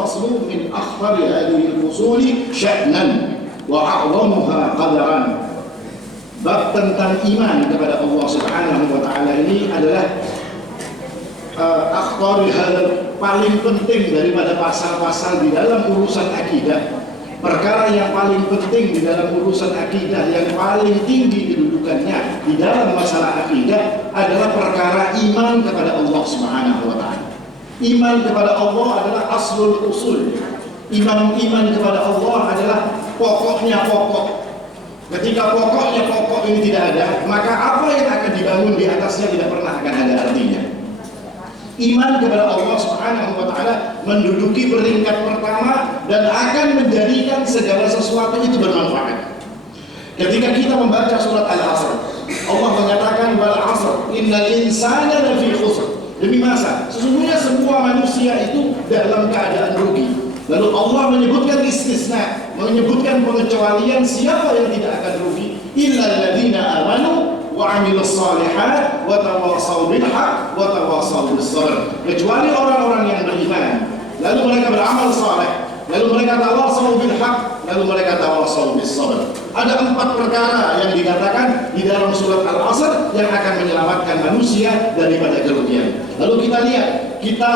faslu min akhbari hadhihi al-fusuli sya'nan wa a'zamuha qadaran. Bab tentang iman kepada Allah Subhanahu wa taala ini adalah akhbari hadal paling penting daripada pasal-pasal di dalam urusan akidah. Perkara yang paling penting di dalam urusan akidah, yang paling tinggi kedudukannya di dalam masalah akidah adalah perkara iman kepada Allah Subhanahu wa taala. Iman kepada Allah adalah aslul usul. Iman kepada Allah adalah pokoknya pokok. Ketika pokoknya pokok ini tidak ada, maka apa yang akan dibangun di atasnya tidak pernah akan ada artinya. Iman kepada Allah Subhanahu wa taala menduduki peringkat pertama dan akan menjadikan segala sesuatu itu bermanfaat. Ketika kita membaca surat Al-Asr, Allah menyatakan wal 'asr innal insana lafi khusr. Demi masa, sesungguhnya semua manusia itu dalam keadaan rugi. Lalu Allah menyebutkan istisna, menyebutkan pengecualian siapa yang tidak akan rugi? Illal ladzina amanu wa 'amilus shalihat wa tawassaw bil haqq wa tawassaw bis sabr. Kecuali orang-orang yang beriman, lalu mereka beramal saleh, lalu mereka tawassaw bil haqq, lalu mereka tawassaw bis sabr. Ada 4 perkara yang dikatakan di dalam surat Al-Asr yang akan menyelamatkan manusia daripada kerugian. Lalu kita lihat, kita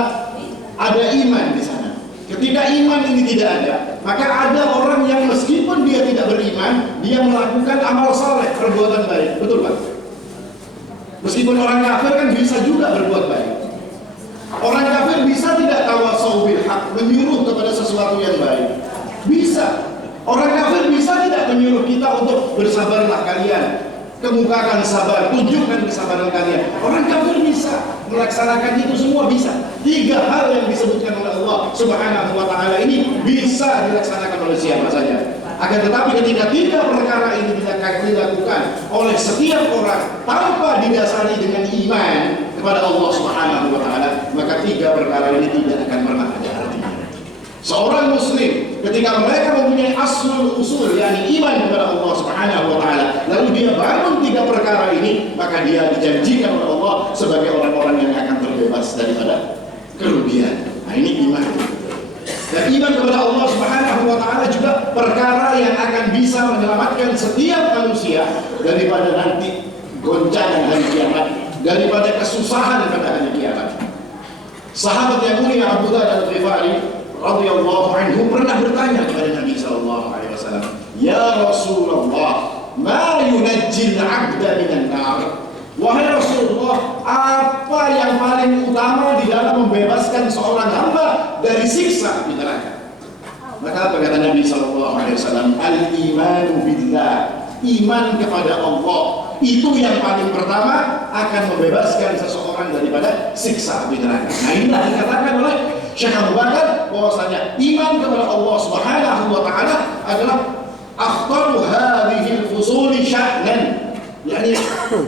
ada iman di sana. Ketika iman ini tidak ada, maka ada orang yang meskipun dia tidak beriman, dia melakukan amal saleh, perbuatan baik. Betul Pak? Meskipun orang kafir kan bisa juga berbuat baik. Orang kafir bisa tidak tawassaw bil haq, menyuruh kepada sesuatu yang baik. Bisa. Orang kafir bisa tidak menyuruh kita untuk bersabarlah kalian, kemukakan sabar, tunjukkan kesabaran kalian. Orang kafir bisa melaksanakan itu semua, bisa. 3 hal yang disebutkan oleh Allah Subhanahu wa taala ini bisa dilaksanakan oleh siapa saja. Akan tetapi ketika 3 perkara ini dilakukan oleh setiap orang tanpa didasari dengan iman kepada Allah Subhanahu wa taala, maka 3 perkara ini tidak akan pernah ada artinya. Seorang muslim ketika mereka mempunyai aslul usul, yakni iman kepada Allah Subhanahu wa taala, lalu dia bangun 3 perkara ini, maka dia dijanjikan oleh Allah sebagai orang-orang yang akan terbebas daripada kerugian. Nah, ini iman. Dan iman kepada Allah Subhanahu wa taala juga perkara yang akan bisa menyelamatkan setiap manusia daripada nanti goncangan hari kiamat, daripada kesusahan pada hari kiamat. Sahabat yang mulia Abu Dzar Al-Ghifari radhiyallahu anhu pernah bertanya kepada Nabi sallallahu alaihi wasallam, "Ya Rasulullah, ma yunajjil 'abda minan nar?" Wahai Rasulullah, apa yang paling utama di dalam membebaskan seorang hamba dari siksa di neraka? Maka apa kata Nabi sallallahu alaihi wasallam? Al-imanu billah. Iman kepada Allah itu yang paling pertama akan membebaskan seseorang daripada siksa di neraka. Nah, inilah dikatakan oleh Syekh Abu Bakar bahwasanya iman kepada Allah Subhanahu wa taala adalah akhtaru hadhihi al-fusuli sya'nan. yakni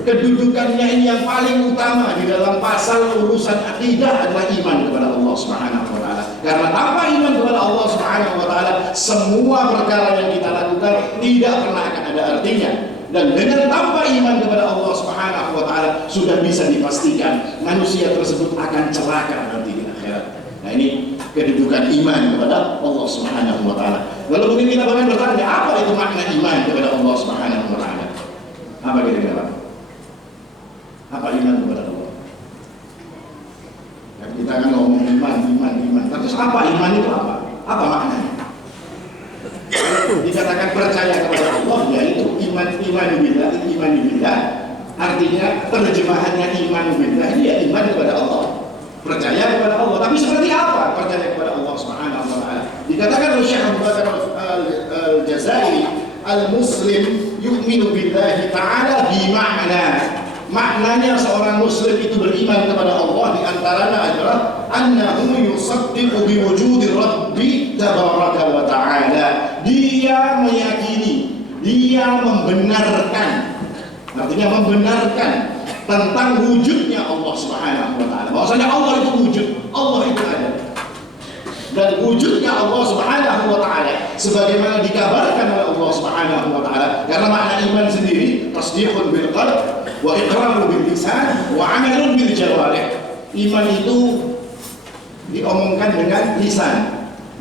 kedudukannya ini yang paling utama di dalam pasal urusan akidah adalah iman kepada Allah Subhanahu wa taala. Karena tanpa iman kepada Allah Subhanahu wa taala, semua perkara yang kita lakukan tidak pernah akan ada artinya. Dan dengan tanpa iman kepada Allah Subhanahu wa taala, sudah bisa dipastikan manusia tersebut akan celaka nanti di akhirat. Nah, ini kedudukan iman kepada Allah Subhanahu wa taala. Lalu mungkin kita akan bertanya, apa itu makna iman kepada Allah Subhanahu wa taala? Apa kira-kira? Apa iman kepada Allah? Ya, kita kan ngomong iman. Terus apa iman itu apa? Apa maknanya? Dikatakan percaya kepada Allah, yaitu iman billah. Artinya terjemahannya iman billah, ya iman kepada Allah. Percaya kepada Allah. Tapi seperti apa percaya kepada Allah Subhanahu wa taala? Dikatakan oleh Syekh Abu Bakar Al-Jazairi, al-muslim yu'minu billahi ta'ala bima'na. Maknanya seorang muslim itu beriman kepada Allah diantaranya adalah annahu yusaddiqu biwujudi Rabbi tabaraka wa ta'ala. Dia meyakini, dia membenarkan, artinya membenarkan tentang wujudnya Allah Subhanahu wa taala. Bahwasanya Allah itu wujud, Allah itu ada. Dan wujudnya Allah Subhanahu wa taala sebagaimana dikabarkan oleh Allah Subhanahu wa taala. Karena makna iman sendiri tasdiqun bil qalb wa iqrarun bil lisan wa 'amalun bil jawarih. Iman itu diomongkan dengan lisan,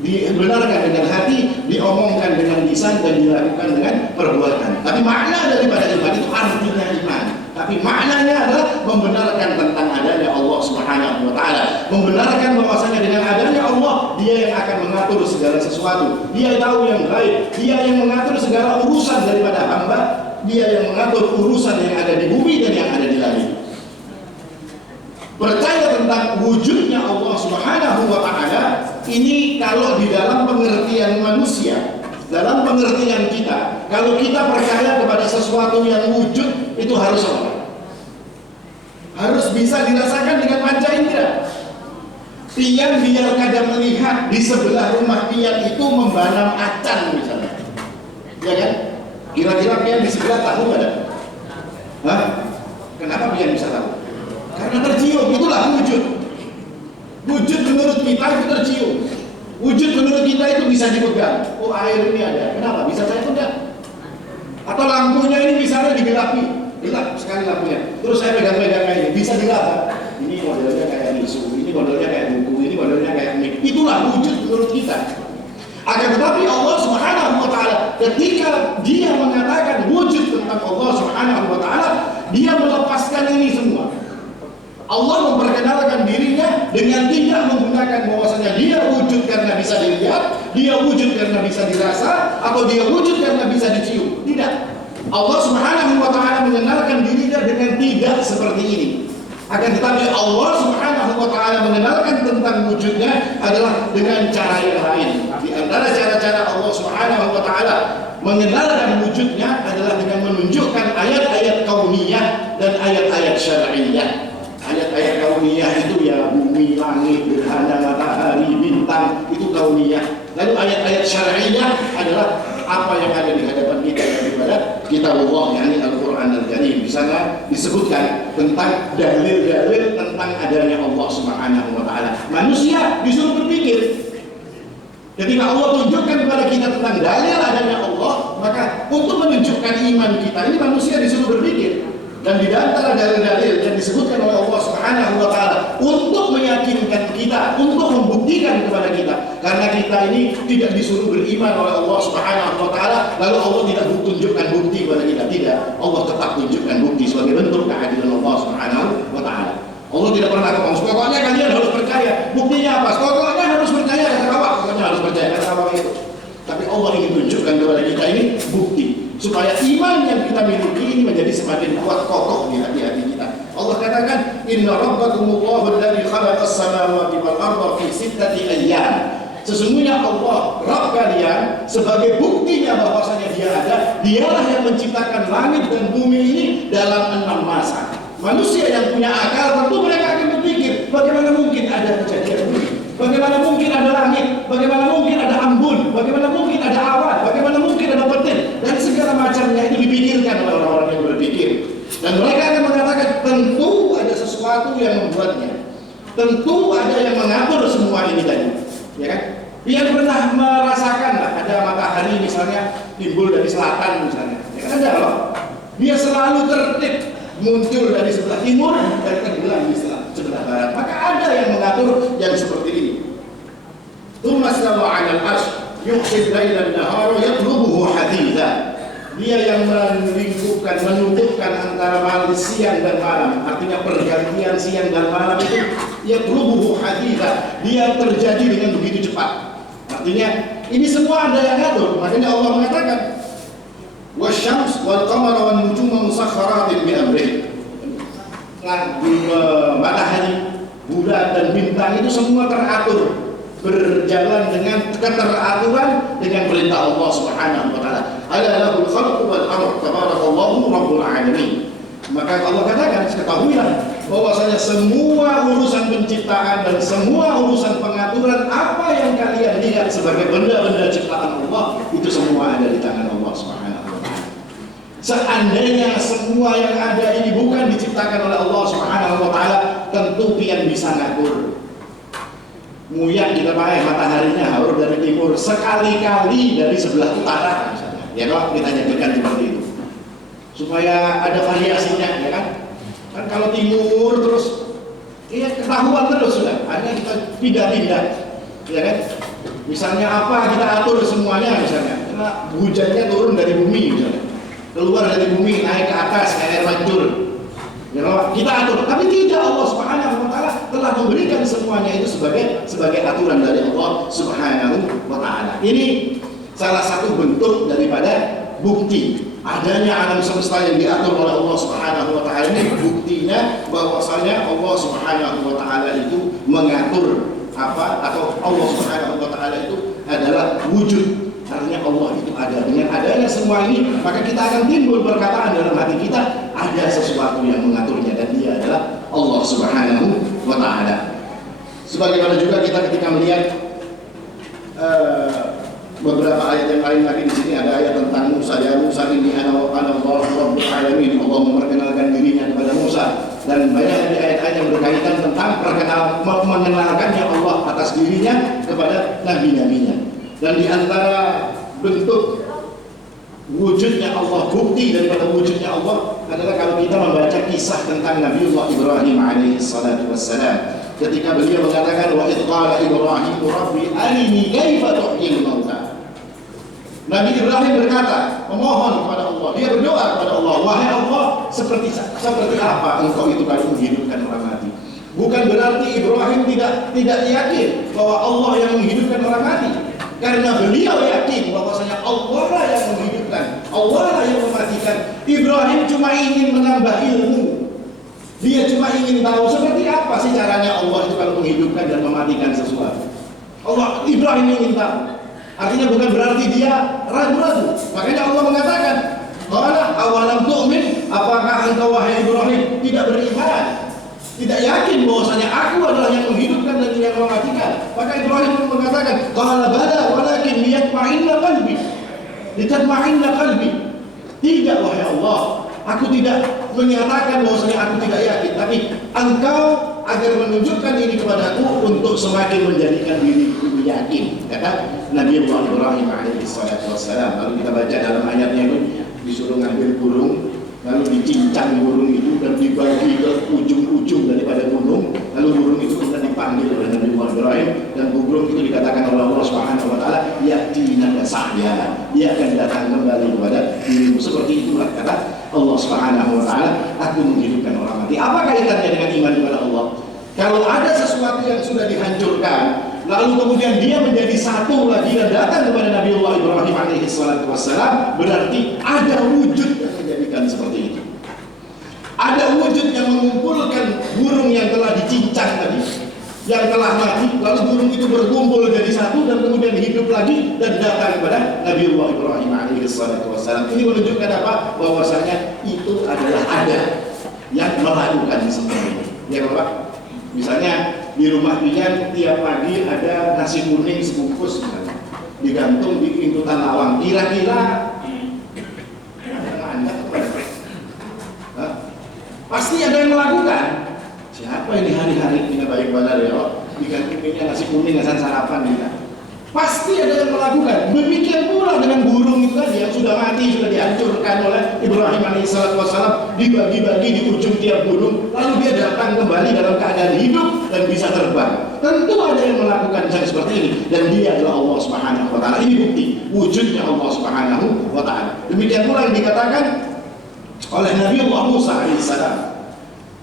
dibenarkan dengan hati, diomongkan dengan lisan, dan dilakukan dengan perbuatan. Tapi makna daripada iman itu artinya iman. Tapi maknanya adalah membenarkan tentang adanya Allah Subhanahu wa Ta'ala, membenarkan bahwasanya dengan adanya Allah, Dia yang akan mengatur segala sesuatu. Dia tahu yang baik, Dia yang mengatur segala urusan daripada hamba, Dia yang mengatur urusan yang ada di bumi dan yang ada di langit. Percaya tentang wujudnya Allah Subhanahu wa Ta'ala ini kalau di dalam pengertian manusia, dalam pengertian kita, kalau kita percaya kepada sesuatu yang wujud, itu harus apa? Harus bisa dirasakan dengan panca indera. Pian biar kadang melihat di sebelah rumah Pian itu membanam acan misalnya, ya kan? Kira-kira Pian di sebelah tahu nggak ada? Hah? Kenapa Pian bisa tahu? Karena tercium, itulah wujud. Wujud menurut kita itu tercium. Wujud menurut kita itu bisa dipegang. Oh, air ini ada. Kenapa? Bisa saya pegang. Atau lampunya ini misalnya digelapi, gelap sekali lampunya. Terus saya pegang-pegang ini, bisa dilap. Ini modelnya kayak tisu, ini modelnya kayak buku, ini modelnya kayak mic. Itulah wujud menurut kita. Akan tetapi Allah Subhanahu wa Ta'ala ketika Dia mengatakan wujud tentang Allah Subhanahu wa Ta'ala, Dia melepaskan ini semua. Allah memperkenalkan dirinya dengan tidak menggunakan bahwasanya Dia wujud karena bisa dilihat, Dia wujud karena bisa dirasa, atau Dia wujud karena bisa dicium. Tidak. Allah Subhanahu wa Ta'ala mengenalkan dirinya dengan tidak seperti ini. Akan tetapi Allah Subhanahu wa Ta'ala mengenalkan tentang wujudnya adalah dengan cara yang lain. Di antara cara-cara Allah Subhanahu wa Ta'ala mengenalkan wujudnya adalah dengan menunjukkan ayat-ayat kauniyah dan ayat-ayat syar'iyyah. Ayat-ayat kauniyah itu ya bumi, langit, gerhana, matahari, bintang, itu kauniyah. Lalu ayat-ayat syar'iyyah adalah apa yang ada di hadapan kita daripada kitab Allah, yakni Al-Quran Al-Karim. Di sana disebutkan tentang dalil-dalil tentang adanya Allah Subhanahu wa Ta'ala. Manusia disuruh berpikir. Ketika Allah tunjukkan kepada kita tentang dalil adanya Allah, maka untuk menunjukkan iman kita ini manusia disuruh berpikir. Dan di antara dalil-dalil yang disebutkan oleh Allah Subhanahu wa Ta'ala untuk meyakinkan kita, untuk membuktikan kepada kita, karena kita ini tidak disuruh beriman oleh Allah Subhanahu wa Ta'ala lalu Allah tidak tunjukkan bukti kepada kita. Tidak, Allah tetap tunjukkan bukti sebagai bentuk keadilan Allah Subhanahu wa Ta'ala. Allah tidak pernah ngomong, pokoknya kalian harus percaya. Buktinya apa? Pokoknya harus percaya, kata awak. Pokoknya harus percaya, kata awak itu. Tapi Allah ingin tunjukkan kepada kita ini bukti, supaya iman yang kita miliki ini menjadi semakin kuat, kokoh di hati-hati kita. Allah katakan, Inna rabbakumullahu alladhi khalaqas samawati wal arda fi sittati ayyam. Sesungguhnya Allah, Rabb kalian, sebagai buktinya bahwasanya Dia ada, Dialah yang menciptakan langit dan bumi ini dalam 6 masa. Manusia yang punya akal tentu mereka akan berpikir, bagaimana mungkin ada kejadian ini? Bagaimana mungkin ada langit? Bagaimana mungkin ada embun? Bagaimana mungkin ada awan? Bagaimana mungkin ada petir? Dan segala macamnya itu dipikirkan oleh orang-orang yang berpikir. Dan mereka akan mengatakan tentu ada sesuatu yang membuatnya. Tentu ada yang mengatur semua ini tadi. Ya kan? Dia pernah merasakan lah, ada matahari misalnya timbul dari selatan misalnya. Ya kan ada loh. Dia selalu tertib, muncul dari sebelah timur dan tenggelam di sebelah barat. Maka ada yang mengatur yang seperti ini. Tsumma stawa 'alal 'arsy yughsil lailan nahara yatlubuhu haditha. Dia yang melingkupkan, menutupkan antara malam siang dan malam. Artinya pergantian siang dan malam itu yatlubuhu haditha. Dia terjadi dengan begitu cepat. Artinya ini semua ada yang ngatur. Makanya Allah mengatakan wasyams wal qamara wan nujuma musakhkharatin bi amrih. Matahari, bulan dan bintang itu semua teratur, berjalan dengan keteraturan dengan perintah Allah Subhanahu wa Ta'ala. Ala lahul khalqu wal amr tabarakallahu rabbul alamin. Maka Allah katakan, ketahuilah bahwasanya semua urusan penciptaan dan semua urusan pengaturan apa yang kalian lihat sebagai benda-benda ciptaan Allah itu semua ada di tangan Allah Subhanahu wa Ta'ala. Seandainya semua yang ada ini bukan diciptakan oleh Allah Subhanahu wa Ta'ala, tentu pian bisa ngatur. Muyak kita pakai mataharinya haur dari timur, sekali-kali dari sebelah utara misalnya. Ya kalau kita jadikan seperti itu. Supaya ada variasinya, ya kan? Kan kalau timur terus, iya ketahuan terus sudah. Hanya kita pindah-pindah, ya kan? Misalnya apa kita atur semuanya, misalnya karena hujannya turun dari bumi, misalnya keluar dari bumi naik ke atas kayak air mancur, ya, kita atur. Tapi tidak, Allah Subhanahu wa Ta'ala telah memberikan semuanya itu sebagai aturan dari Allah Subhanahu wa Ta'ala. Ini salah satu bentuk daripada bukti adanya alam semesta yang diatur oleh Allah Subhanahu wa Ta'ala. Ini buktinya bahwasanya Allah Subhanahu wa Ta'ala itu mengatur apa, atau Allah Subhanahu wa Ta'ala itu adalah wujud. Artinya Allah itu ada. Dengan adanya semua ini, maka kita akan timbul perkataan dalam hati kita, ada sesuatu yang mengaturnya, dan dia adalah Allah Subhanahu wa Ta'ala. Sebagaimana juga kita ketika melihat beberapa ayat yang lain lagi, di sini ada ayat tentang Musa. Ya Musa ini ana Rabbul alamin. Allah memperkenalkan dirinya kepada Musa, dan banyak ayat-ayat yang berkaitan tentang mengenalkannya Allah atas dirinya kepada nabi-nabinya. Dan di antara bentuk wujudnya Allah, bukti daripada wujudnya Allah adalah kalau kita membaca kisah tentang Nabiullah Ibrahim alaihi salatu wassalam, ketika beliau mengatakan wa idh qala Ibrahim rabbi arini kaifa tuhyil mauta. Nabi Ibrahim berkata, memohon kepada Allah, dia berdoa kepada Allah, wahai Allah, seperti apa engkau itu kalau menghidupkan orang mati. Bukan berarti Ibrahim tidak yakin bahwa Allah yang menghidupkan orang mati, karena beliau yakin bahwasanya Allah lah yang menghidupkan, Allah lah yang mematikan. Ibrahim cuma ingin menambah ilmu, dia cuma ingin tahu seperti apa sih caranya Allah itu kalau menghidupkan dan mematikan sesuatu. Ibrahim ingin tahu. Artinya bukan berarti dia ragu-ragu. Makanya Allah mengatakan, qala awalam tu'min, apakah engkau wahai Ibrahim tidak beriman, tidak yakin bahwasanya aku adalah yang menghidupkan dan yang mematikan? Maka Ibrahim mengatakan, qala bala walakin liyatma'inna qalbi. Litatma'inna qalbi. Tidak wahai Allah, aku tidak menyatakan bahwasanya aku tidak yakin, tapi engkau agar menunjukkan ini kepadaku untuk semakin menjadikan diriku yakin, kata Nabi Allah Ibrahim alaihi salatu wassalam. Lalu kita baca dalam ayatnya itu, disuruh ngambil burung, lalu dicincang burung itu dan dibagi ke ujung-ujung daripada gunung, lalu burung itu kemudian dipanggil oleh Nabi Allah Ibrahim, dan burung itu dikatakan oleh Allah Subhanahu wa Ta'ala, yatina sa'ya, dia akan datang kembali kepada dirimu. Seperti itulah kata Allah Subhanahu wa Ta'ala, aku menghidupkan orang mati. Apa kaitannya dengan iman kepada Allah? Kalau ada sesuatu yang sudah dihancurkan, lalu kemudian dia menjadi satu lagi dan datang kepada Nabi Allah Ibrahim alaihi salatu wassalam, berarti ada wujud yang menjadikan seperti itu. Ada wujud yang mengumpulkan burung yang telah dicincang tadi, yang telah mati, lalu burung itu berkumpul jadi satu dan kemudian hidup lagi dan datang kepada Nabi Allah Ibrahim alaihi salatu wassalam. Ini menunjukkan apa? Bahwasanya itu adalah ada yang melakukan semua ini. Ya Bapak? Misalnya di rumah Pian tiap pagi ada nasi kuning sebungkus misalnya, digantung di intutan lawang. Kira-kira pasti ada yang melakukan. Siapa ini hari-hari kita baik benar ya, digantungnya nasi kuning hasan sarapan kita. Pasti ada yang melakukan. Demikian pula dengan burung itu tadi yang sudah mati, sudah dihancurkan oleh Ibrahim alaihissalam, dibagi-bagi di ujung tiap burung, lalu dia datang kembali dalam keadaan hidup dan bisa terbang. Tentu ada yang melakukan yang seperti ini, dan dia adalah Allah Subhanahu wa Ta'ala. Ini bukti wujudnya Allah Subhanahu wa Ta'ala. Demikian pula yang dikatakan oleh Nabi Allah Musa alaihissalam.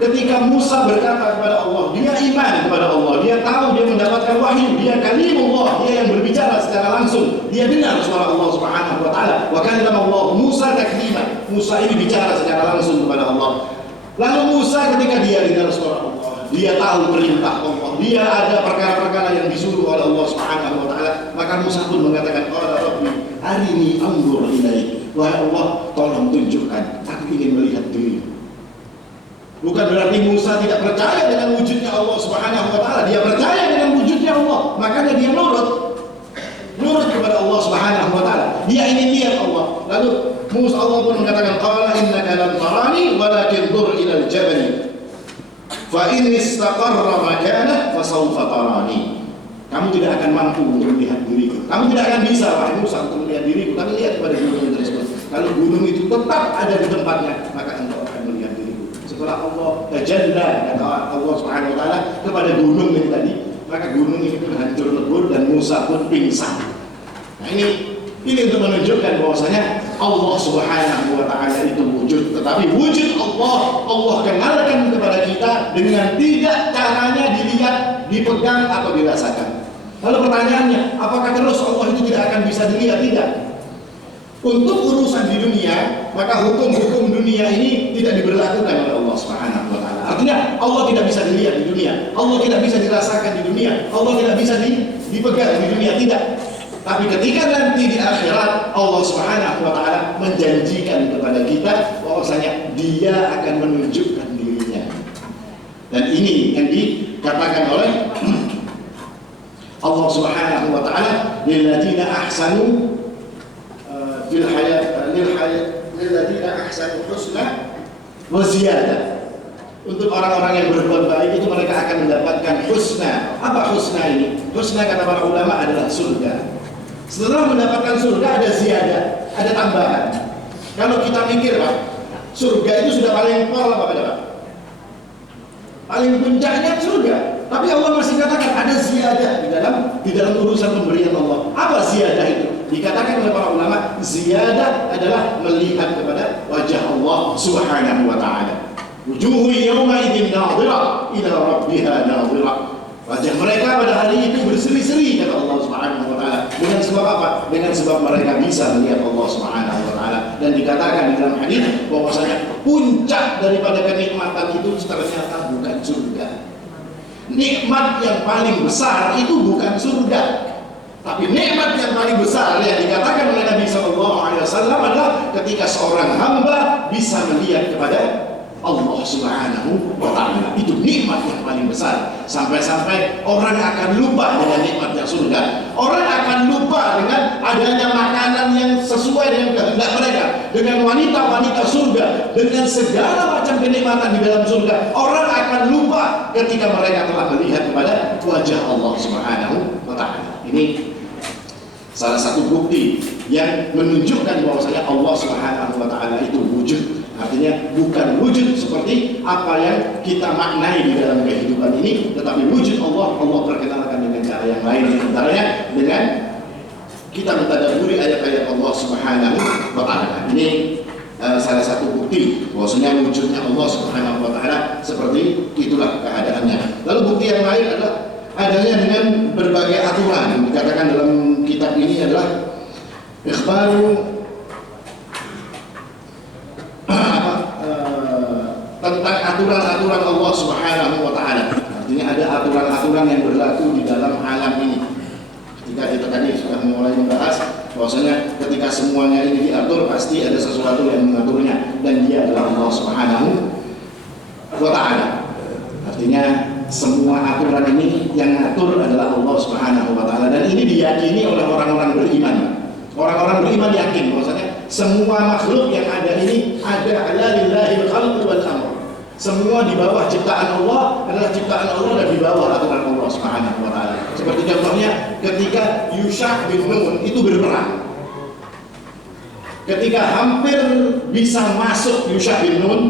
Ketika Musa berkata kepada Allah, dia iman kepada Allah, dia tahu dia mendapatkan wahyu, dia kalimullah, dia yang berbicara secara langsung, dia dengar suara Allah Subhanahu wa Ta'ala. Wa kallama Allah Musa taklima. Musa ini bicara secara langsung kepada Allah. Lalu Musa ketika dia dengar suara Allah, dia tahu perintah Allah, dia ada perkara-perkara yang disuruh oleh Allah Subhanahu wa Ta'ala, maka Musa pun mengatakan, qala rabbi arini anzur ilaik. Wahai Allah, tolong tunjukkan, aku ingin melihat dirimu. Bukan berarti Musa tidak percaya dengan wujudnya Allah Subhanahu wa Ta'ala. Dia percaya dengan wujudnya Allah, makanya dia nurut kepada Allah Subhanahu wa Ta'ala. Dia ingin lihat Allah. Lalu Musa, Allah pun mengatakan, qala innaka lam tarani walakin dur ila al-jabal fa in istaqarra makanahu fa sawfa tarani. Kamu tidak akan mampu untuk melihat diriku. Kamu tidak akan bisa, wahai Musa, untuk melihat diriku. Tapi lihat kepada gunung tersebut. Kalau gunung itu tetap ada di tempatnya, maka engkau akan melihat diriku. Setelah Allah tajalla, kata Allah Subhanahu wa Ta'ala kepada gunung ini tadi, maka gunung itu hancur lebur dan Musa pun pingsan. Nah ini untuk menunjukkan bahwasanya Allah Subhanahu wa Ta'ala itu wujud. Tetapi wujud Allah kenalkan kepada kita dengan tidak caranya dilihat, dipegang atau dirasakan. Lalu pertanyaannya, apakah terus Allah itu tidak akan bisa dilihat? Tidak. Untuk urusan di dunia, maka hukum-hukum dunia ini tidak diberlakukan oleh Allah Subhanahu wa Ta'ala. Artinya Allah tidak bisa dilihat di dunia, Allah tidak bisa dirasakan di dunia, Allah tidak bisa dipegang di dunia, tidak. Tapi ketika nanti di akhirat, Allah Subhanahu wa Ta'ala menjanjikan kepada kita bahwasanya Dia akan menunjukkan dirinya. Dan ini yang dikatakan oleh Allah Subhanahu wa Ta'ala, lilladzina ahsanu fil hayat lilladzina ahsanu husna wa ziyadah. Untuk orang-orang yang berbuat baik itu mereka akan mendapatkan husna. Apa husna ini? Husna kata para ulama adalah surga. Setelah mendapatkan surga ada ziyadah, ada tambahan. Kalau kita mikir Pak, surga itu sudah paling pol apa Pak? Paling puncaknya surga. Tapi Allah masih katakan ada ziyadah di dalam urusan pemberian Allah. Apa ziyadah itu? Dikatakan oleh para ulama, ziyadah adalah melihat kepada wajah Allah Subhanahu wa Ta'ala. Wujuhu yawma idzin nadhirah ila rabbiha nadhirah. Wajah mereka pada hari itu berseri-seri kata Allah Subhanahu wa Ta'ala. Dengan sebab apa? Dengan sebab mereka bisa melihat Allah Subhanahu wa Ta'ala. Dan dikatakan di dalam hadis bahwasanya puncak daripada kenikmatan itu ternyata bukan surga. Nikmat yang paling besar itu bukan surga, tapi nikmat yang paling besar yang dikatakan oleh Nabi SAW adalah ketika seorang hamba bisa melihat kepada Allah Subhanahu wa Ta'ala. Itu nikmat yang paling besar. Sampai-sampai orang akan lupa dengan nikmatnya surga. Orang akan lupa dengan adanya makanan yang sesuai dengan kehendak mereka, dengan wanita-wanita surga, dengan segala macam kenikmatan di dalam surga. Orang akan lupa ketika mereka telah melihat kepada wajah Allah Subhanahu wa Ta'ala. Ini salah satu bukti yang menunjukkan bahwasanya Allah Subhanahu wa Ta'ala itu wujud. Artinya bukan wujud seperti apa yang kita maknai di dalam kehidupan ini, tetapi wujud Allah perkenalkan dengan cara yang lain. Antaranya dengan kita mentadabburi ayat-ayat Allah Subhanahu wa Ta'ala. Ini salah satu bukti bahwasanya wujudnya Allah Subhanahu wa Ta'ala seperti itulah keadaannya. Lalu bukti yang lain adalah adanya dengan berbagai aturan. Dikatakan dalam kitab ini adalah ikhbaru tentang aturan-aturan Allah Subhanahu wa Ta'ala. Artinya ada aturan-aturan yang berlaku di dalam alam ini. Ketika kita tadi sudah mulai membahas bahwasanya ketika semuanya ini diatur pasti ada sesuatu yang mengaturnya, dan Dia adalah Allah Subhanahu wa Ta'ala. Artinya semua aturan ini yang ngatur adalah Allah Subhanahu wa Ta'ala, dan ini diyakini oleh orang-orang beriman. Orang-orang beriman yakin bahwasanya semua makhluk yang ada ini ada ala lillahil khalqu wal amr. Semua di bawah ciptaan Allah adalah ciptaan Allah dan di bawah aturan Allah Subhanahu wa Ta'ala. Seperti contohnya ketika Yusha bin Nun itu berperang. Ketika hampir bisa masuk Yusha bin Nun,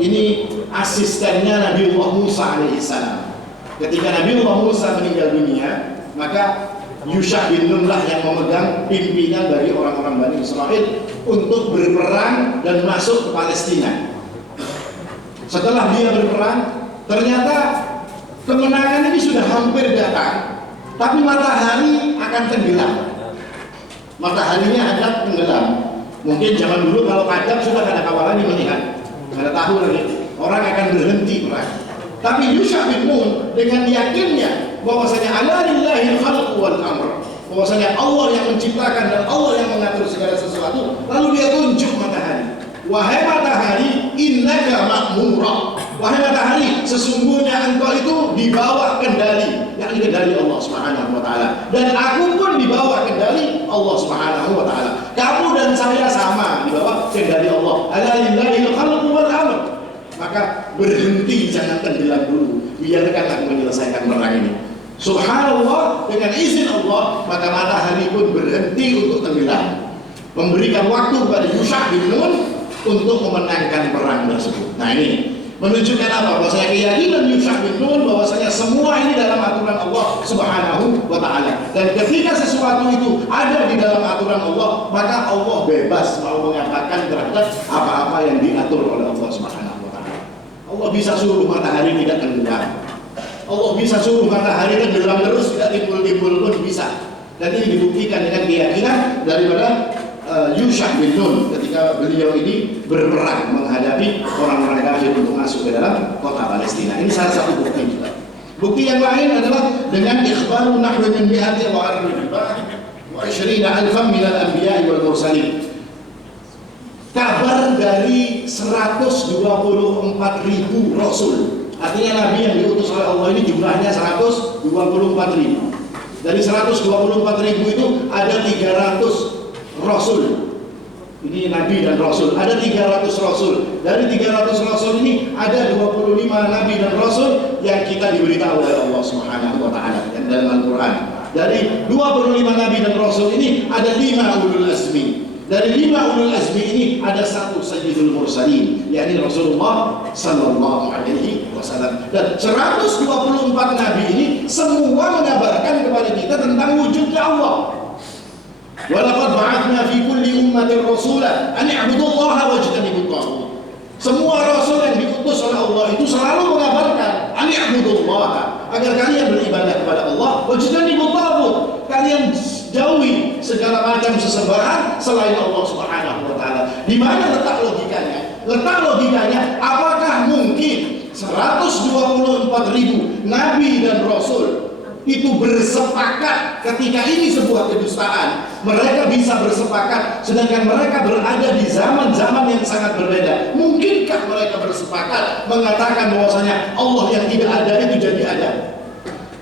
ini asistennya Nabiullah Musa alaihissalam. Ketika Nabiullah Musa meninggal dunia, maka Yusha bin Nun lah yang memegang pimpinan dari orang-orang Bani Israel untuk berperang dan masuk ke Palestina. Setelah dia berperang, ternyata kemenangan ini sudah hampir datang, tapi matahari akan tenggelam. Mataharinya akan tenggelam. Mungkin zaman dulu kalau padam sudah ada kawalan melihat, ada tahu lagi, orang akan berhenti perang. Tapi Yusha bin Nun dengan yakinnya bahwasanya ala lillahil khalqu wal amr, bahwasanya Allah yang menciptakan dan Allah yang mengatur segala sesuatu, lalu dia tunjuk matahari. Wahai matahari, innaka ma'mura. Wahai matahari, sesungguhnya engkau itu di bawah kendali, yakni kendali Allah Subhanahu wa Ta'ala. Dan aku pun di bawah kendali Allah Subhanahu wa Ta'ala. Kamu dan saya sama di bawah kendali Allah. Ala lillahil khalqu wal amr. Maka berhenti, jangan tenggelam dulu. Biarkan aku menyelesaikan perang ini. Subhanallah, dengan izin Allah, maka matahari pun berhenti untuk tenggelam, memberikan waktu kepada Yusha bin Nun untuk memenangkan perang tersebut. Nah ini Menunjukkan apa? Bahwasanya keyakinan Yusha bin Nun bahwasanya semua ini dalam aturan Allah Subhanahu wa Ta'ala. Dan ketika sesuatu itu ada di dalam aturan Allah, maka Allah bebas mau mengatakan terhadap apa-apa yang diatur oleh Allah Subhanahu wa Ta'ala. Allah bisa suruh matahari tidak tenggelam. Allah bisa suruh matahari tenggelam terus, tidak timbul-timbul pun bisa. Dan ini dibuktikan dengan keyakinan daripada Yusha bin Nun ketika beliau ini berperang menghadapi orang-orang kafir untuk masuk ke dalam kota Palestina. Ini salah satu bukti juga. Bukti yang lain adalah dengan ikhbaru nahwi min mi'ati wa arba'in wa 20 alfan min al-anbiya'i wal mursalin. Kabar dari 124.000 rasul. Artinya nabi yang diutus oleh Allah ini jumlahnya 124.000. Dari 124.000 itu ada 300 Rasul. Ini Nabi dan Rasul. Ada 300 Rasul. Dari 300 Rasul ini ada 25 Nabi dan Rasul yang kita diberitahu oleh Allah Subhanahu wa Ta'ala dalam Al-Quran. Dari 25 Nabi dan Rasul ini ada 5 ulul azmi. Dari 5 ulul azmi ini ada 1 Sayyidul Mursalin, yakni Rasulullah Sallallahu Alaihi Wasallam. Dan 124 Nabi ini semua mengabarkan kepada kita tentang wujudnya Allah. Walaqad ba'athna fi kulli ummatin rasula an i'budullaha wajtanibut taghut. Semua rasul yang diutus oleh Allah itu selalu mengabarkan an i'budullaha, agar kalian beribadah kepada Allah, wajtanibut taghut, kalian jauhi segala macam sesembahan selain Allah Subhanahu wa Ta'ala. Di mana letak logikanya? Letak logikanya, apakah mungkin 124.000 nabi dan rasul itu bersepakat ketika ini sebuah kedustaan? Mereka bisa bersepakat sedangkan mereka berada di zaman-zaman yang sangat berbeda. Mungkinkah mereka bersepakat mengatakan bahwasanya Allah yang tidak ada itu jadi ada?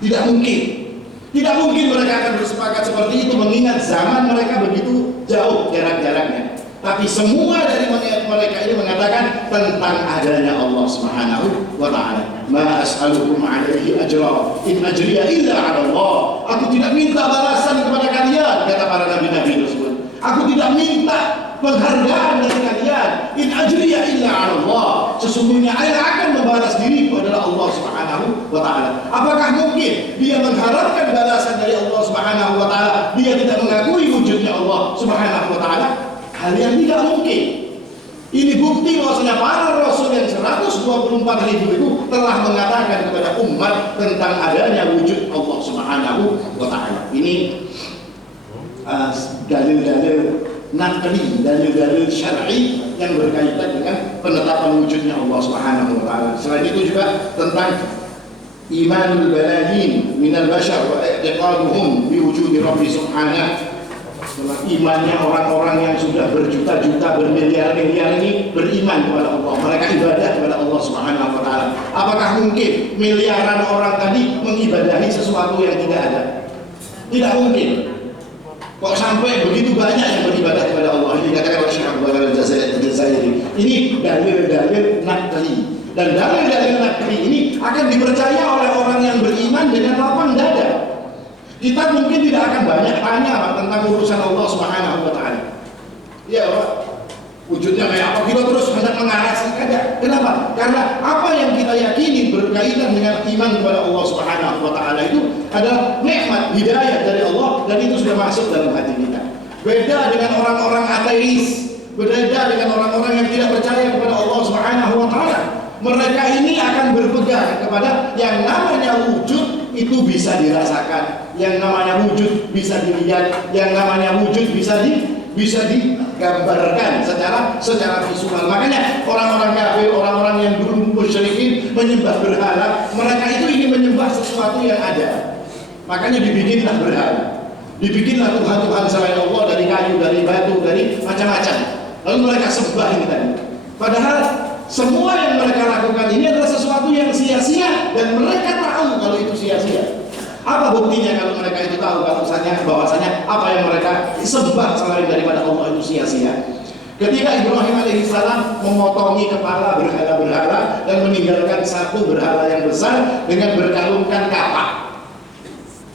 Tidak mungkin. Tidak mungkin mereka akan bersepakat seperti itu mengingat zaman mereka begitu jauh jarak-jaraknya. Tapi semua dari mereka ini mengatakan tentang adanya Allah Subhanahu wa Ta'ala. Ma as'alukum 'alaihi ajra in ajriya illa 'ala Allah. Aku tidak minta balasan kepada kalian, kata para nabi-nabi tersebut. Aku tidak minta penghargaan dari kalian. In ajriya illa 'ala Allah. Sesungguhnya yang akan membalas diriku adalah Allah Subhanahu wa Ta'ala. Apakah mungkin dia mengharapkan balasan dari Allah Subhanahu wa Ta'ala, dia tidak mengakui wujudnya Allah Subhanahu wa Ta'ala? Hal yang tidak mungkin. Ini bukti bahwasanya para rasul yang 124.000 itu telah mengatakan kepada umat tentang adanya wujud Allah Subhanahu wa Ta'ala. Ini dalil-dalil naqli, dalil-dalil syar'i yang berkaitan dengan penetapan wujudnya Allah Subhanahu wa Ta'ala. Selain itu juga tentang imanul balahin minal bashar wa i'tiqaduhum bi wujudi Rabbi Subhanahu. Imannya orang-orang yang sudah berjuta-juta, bermiliar-miliar ini beriman kepada Allah, mereka ibadah kepada Allah Subhanahu wa Ta'ala. Apakah mungkin miliaran orang tadi mengibadahi sesuatu yang tidak ada? Tidak mungkin. Kok sampai begitu banyak yang beribadah kepada Allah? Ini dikatakan oleh Syekh Abu Bakar Al-Jazairi. Ini dalil-dalil naqli. Dan dalil-dalil naqli ini akan dipercaya oleh orang yang beriman dengan lapang dada. Kita mungkin tidak akan banyak tanya Pak, tentang urusan Allah Subhanahu wa Ta'ala. Ya Pak, wujudnya kayak apa? Kita terus hendak mengarah saja. Kenapa? Karena apa yang kita yakini berkaitan dengan iman kepada Allah Subhanahu wa Ta'ala itu adalah nikmat hidayah dari Allah, dan itu sudah masuk dalam hati kita. Beda dengan orang-orang ateis, beda dengan orang-orang yang tidak percaya kepada Allah Subhanahu wa Ta'ala. Mereka ini akan berpegang kepada yang namanya wujud itu bisa dirasakan, yang namanya wujud bisa dilihat, yang namanya wujud bisa digambarkan secara visual. Makanya orang-orang kafir, orang-orang yang dulu musyrikin menyembah berhala, mereka itu ingin menyembah sesuatu yang ada. Makanya dibikinlah berhala, dibikinlah tuhan-tuhan selain Allah dari kayu, dari batu, dari macam-macam. Lalu mereka sembah ini tadi. Padahal semua yang mereka lakukan ini adalah sesuatu yang sia-sia, dan mereka tahu kalau itu sia-sia. Apa buktinya kalau mereka itu tahu bahwasanya apa yang mereka sembah selain daripada Allah itu sia-sia? Ketika Ibrahim alaihissalam memotongi kepala berhala-berhala dan meninggalkan satu berhala yang besar dengan berkalungkan kapak.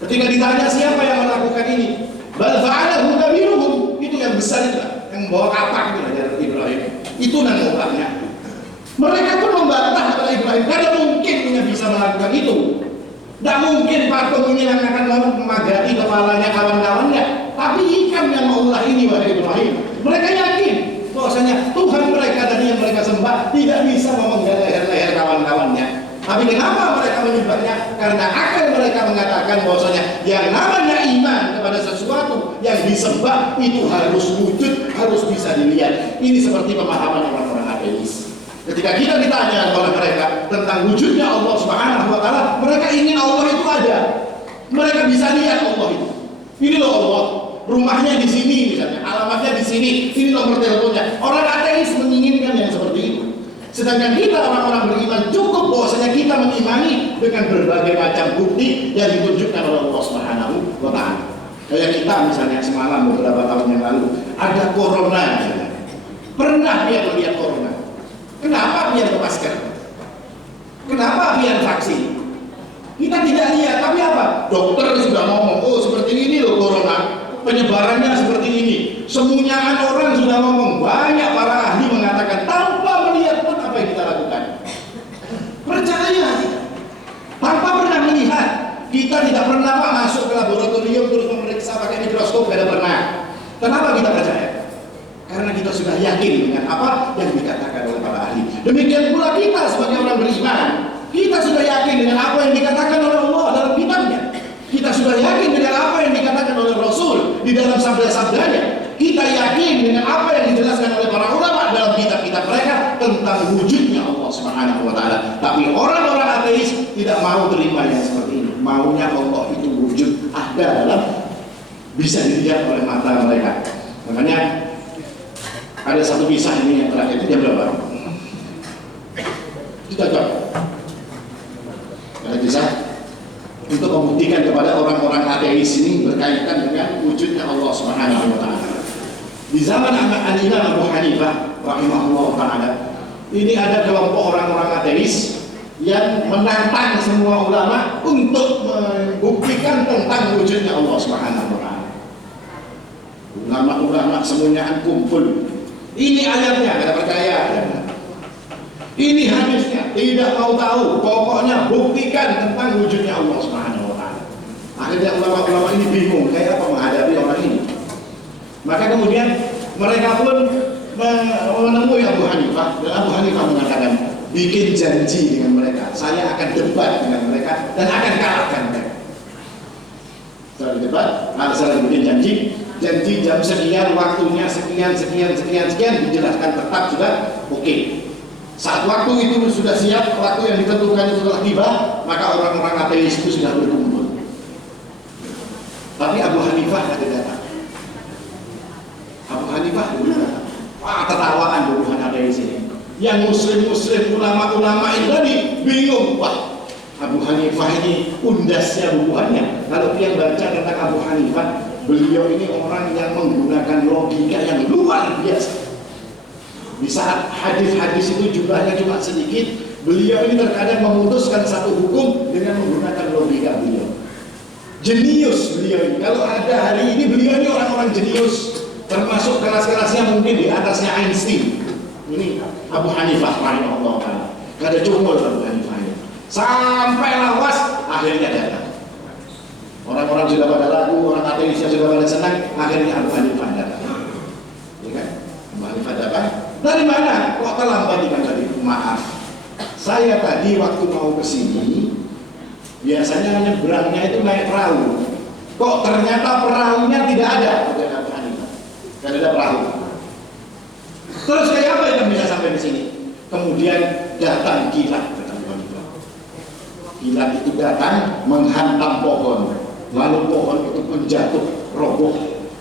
Ketika ditanya siapa yang melakukan ini, bal fa'alahu kabiruhum, itu yang besar itu, yang membawa kapak itu dari Ibrahim. Itu nanggupannya. Mereka pun membantah kepada Ibrahim, karena mungkin punya bisa melakukan itu. Tidak mungkin patung ini yang akan memagati kepalanya kawan-kawannya, tapi ikan yang maulah ini, wahai Ibrahim. Mereka yakin bahwasanya Tuhan mereka tadi yang mereka sembah tidak bisa memenggal leher-leher kawan-kawannya. Tapi kenapa mereka menyembahnya? Karena akal mereka mengatakan bahwasanya yang namanya iman kepada sesuatu yang disembah itu harus wujud, harus bisa dilihat. Ini seperti pemahaman orang-orang ateis. Ketika kita ditanya oleh mereka tentang wujudnya Allah Subhanahu wa Ta'ala, mereka ingin Allah itu ada. Mereka bisa lihat Allah itu. Ini loh Allah, rumahnya di sini misalnya, alamatnya di sini, ini nomor teleponnya. Orang ateis menginginkan yang seperti itu. Sedangkan kita orang-orang beriman cukup bahwasanya kita mengimani dengan berbagai macam bukti yang ditunjukkan oleh Allah Subhanahu wa Ta'ala. Kayak kita misalnya semalam beberapa tahun yang lalu ada corona misalnya. Pernah dia melihat corona? Kenapa biar ke masker? Kenapa biar vaksin? Kita tidak lihat, tapi apa? Dokter sudah ngomong, oh seperti ini loh corona, penyebarannya seperti ini. Semunyakan orang sudah ngomong, banyak para ahli mengatakan tanpa melihat pun apa yang kita lakukan. Percaya, tanpa pernah melihat. Kita tidak pernah masuk ke laboratorium terus memeriksa pakai mikroskop, tidak pernah. Kenapa kita percaya? Karena kita sudah yakin dengan apa yang dikatakan oleh para ahli. Demikian pula kita sebagai orang beriman, kita sudah yakin dengan apa yang dikatakan oleh Allah dalam kitabnya. Kita sudah yakin dengan apa yang dikatakan oleh Rasul di dalam sabda-sabdanya. Kita yakin dengan apa yang dijelaskan oleh para ulama dalam kitab-kitab mereka tentang wujudnya Allah Subhanahu wa Ta'ala. Tapi orang-orang ateis tidak mau terima yang seperti ini. Maunya Allah itu wujud, ada dalam, bisa dilihat oleh mata mereka. Makanya ada satu kisah ini yang terakhir, itu jam berapa? Itu cocok. Ada kisah untuk membuktikan kepada orang-orang ateis ini berkaitan dengan wujudnya Allah Subhanahu wa Ta'ala. Di zaman Al-Imam Abu Hanifah rahimahullah ta'ala, ini ada kelompok orang-orang ateis yang menantang semua ulama untuk membuktikan tentang wujudnya Allah Subhanahu wa Ta'ala. Ulama-ulama semuanya kumpul. Ini ayatnya, tidak percaya. Ini hadisnya, tidak mau tahu. Pokoknya buktikan tentang wujudnya Allah Subhanahu wa Ta'ala. Akhirnya ulama-ulama ini bingung, kayak apa menghadapi orang ini. Maka kemudian mereka pun menemui Abu Hanifah, dan Abu Hanifah mengatakan, bikin janji dengan mereka, saya akan debat dengan mereka dan akan kalahkan mereka. Setelah debat, setelah bikin janji jam sekian, waktunya sekian, dijelaskan tetap sudah oke. Saat waktu itu sudah siap, waktu yang ditentukan itu telah tiba, maka orang-orang ateis itu sudah berkumpul. Tapi Abu Hanifah ada datang. Abu Hanifah dulu datang. Wah, tertawaan buruhan ateis ini. Yang muslim-muslim, ulama-ulama ini tadi bingung. Wah, Abu Hanifah ini undasnya bubuhannya. Kalau dia baca tentang Abu Hanifah, beliau ini orang yang menggunakan logika yang luar biasa. Di saat hadis-hadis itu jumlahnya cuma sedikit, beliau ini terkadang memutuskan satu hukum dengan menggunakan logika beliau. Jenius beliau ini. Kalau ada hari ini, beliau ini orang-orang jenius. Termasuk kelas-kelasnya mungkin di atasnya Einstein. Ini Abu Hanifah rahimahullah ta'ala. Gak ada cumul Abu Hanifah ini. Sampai lawas, akhirnya datang. Orang-orang sudah pada lagu, orang ateisnya sudah pada senang, akhirnya Abu Hanifah datang. Ya kan? Abu Hanifah datang. Dari mana? Kok terlambat ikan tadi? Maaf, saya tadi waktu mau ke sini, biasanya nyebrangnya itu naik perahu. Kok ternyata perahunya tidak ada? Kata Abu Hanifah. Tidak ada perahu. Terus kayak apa yang bisa sampai di sini? Kemudian datang kilat, kata Abu Hanifah. Kilat itu datang menghantam pohon. Lalu pohon itu menjatuh, roboh.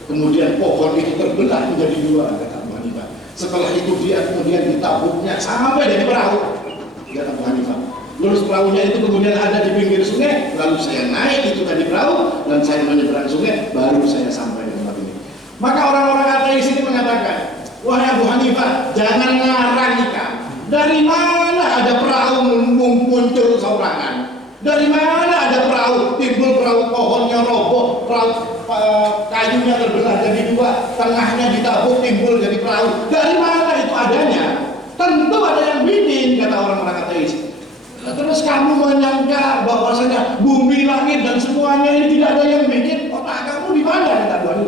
Kemudian pohon itu terbelah menjadi dua, kata Abu Hanifah. Setelah itu dia kemudian ditabuknya sampai dari perahu, kata Abu Hanifah. Terus perahunya itu kemudian ada di pinggir sungai. Lalu saya naik itu tadi perahu dan saya menyeberang sungai, baru saya sampai di tempat ini. Maka orang-orang ateis ini mengatakan, wahai Abu Hanifah, jangan ngarang ikan. Dari mana ada perahu muncul saurangan? Dari mana ada perahu, timbul perahu pohonnya roboh, perahu kayunya terbelah jadi dua, tengahnya ditabuk timbul jadi perahu. Dari mana itu adanya? Tentu ada yang bikin, kata orang-orang ateis. Terus kamu menyangka bahwasanya bumi, langit dan semuanya ini tidak ada yang bikin? Otak kamu di mana, kata Tuhan?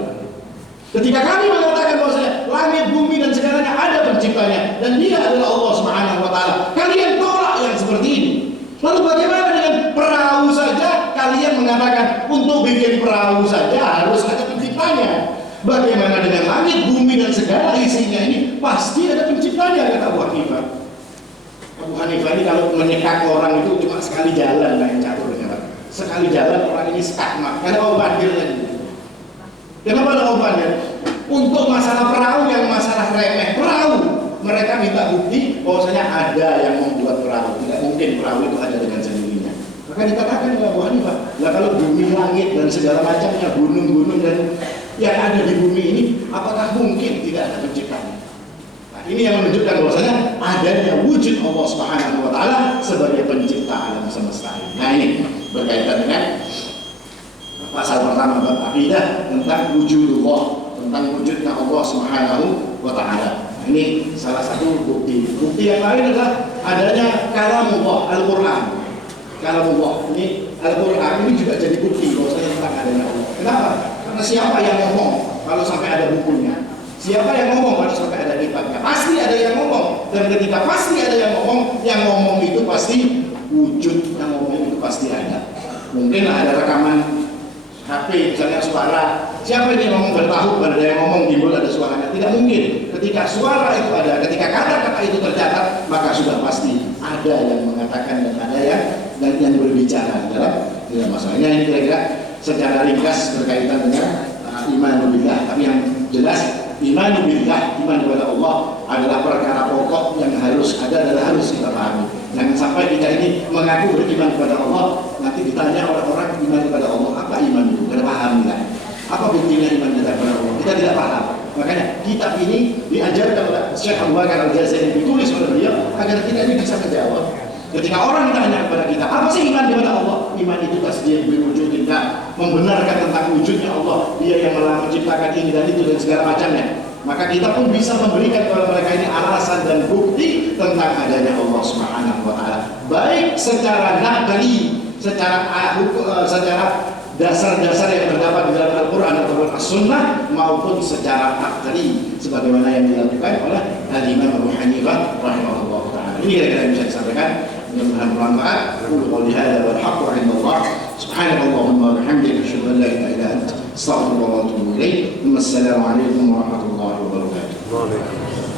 Ketika kami mengatakan bahwasanya langit, bumi dan segalanya ada penciptanya dan Dia adalah Allah Subhanahu wa taala, kalian tolak yang seperti ini. Lalu bagaimana dengan perahu saja? Kalian mengatakan untuk bikin perahu saja harus ada penciptanya. Bagaimana dengan langit, bumi dan segala isinya ini? Pasti ada penciptanya, kata Abu Hanifah. Abu Hanifah ini kalau menyekak orang itu cuma sekali jalan, kayak caturnya, Pak. Sekali jalan orang ini skakmat. Karena mau bandir lagi. Kenapa ada mau bandir? Untuk masalah perahu yang masalah remeh perahu, mereka minta bukti bahwasanya ada yang membuat perahu. Tidak mungkin perahu itu ada dengan sendirinya. Maka dikatakan oleh Abu Hanifah, lah kalau bumi, langit dan segala macamnya, gunung-gunung dan yang ada di bumi ini, apakah mungkin tidak ada penciptanya? Nah, ini yang menunjukkan bahwasanya adanya wujud Allah Subhanahu wa taala sebagai pencipta alam semesta ini. Nah, ini berkaitan dengan pasal pertama bab akidah tentang wujudullah, tentang wujudnya Allah Subhanahu wa taala. Ini salah satu bukti. Bukti yang lain adalah adanya kalamullah, Al-Qur'an. Kalamullah ini, Al-Qur'an ini juga jadi bukti bahwasanya tentang adanya Allah. Kenapa? Karena siapa yang ngomong kalau sampai ada bukunya? Siapa yang ngomong kalau sampai ada kitabnya? Pasti ada yang ngomong. Dan ketika pasti ada yang ngomong itu pasti wujud, yang ngomong itu pasti ada. Mungkin ada rekaman HP, misalnya suara. Siapa ini yang ngomong bertahu, ada yang ngomong timbul ada suaranya? Tidak mungkin. Ketika suara itu ada, ketika kata-kata itu tercatat, maka sudah pasti ada yang mengatakan dan ada yang berbicara dalam masalahnya. Ini kira-kira secara ringkas berkaitan dengan iman billah. Tapi yang jelas iman billah, iman kepada Allah adalah perkara pokok yang harus ada dan harus kita pahami. Jangan sampai kita ini mengaku beriman kepada Allah, nanti ditanya orang-orang iman kepada Allah, apa iman itu? Kita paham tidak? Apa buktinya iman kita kepada Allah? Kita tidak paham. Makanya kitab ini diajarkan oleh Syekh Abu Bakar Al-Jazairi, ditulis oleh beliau agar kita ini bisa menjawab. Ketika orang ditanya kepada kita, apa sih iman kepada Allah? Iman itu tasdiyah biwujudillah, membenarkan tentang wujudnya Allah, Dia yang menciptakan ini dan itu dan segala macamnya. Maka kita pun bisa memberikan kepada mereka ini alasan dan bukti tentang adanya Allah Subhanahu wa taala. Baik secara naqli, secara dasar-dasar yang terdapat di dalam Al-Qur'an ataupun As-Sunnah, maupun secara akli sebagaimana yang dilakukan oleh Al-Imam Abu Hanifah rahimahullah taala. Ini kira-kira yang bisa disampaikan. Mudah-mudahan bermanfaat. Qul qouli hadza wal haqqu 'indallah. Subhanakallahumma wa bihamdika asyhadu an la ilaha illa anta astaghfiruka wa atubu ilaik. Wassalamu alaikum warahmatullahi wabarakatuh.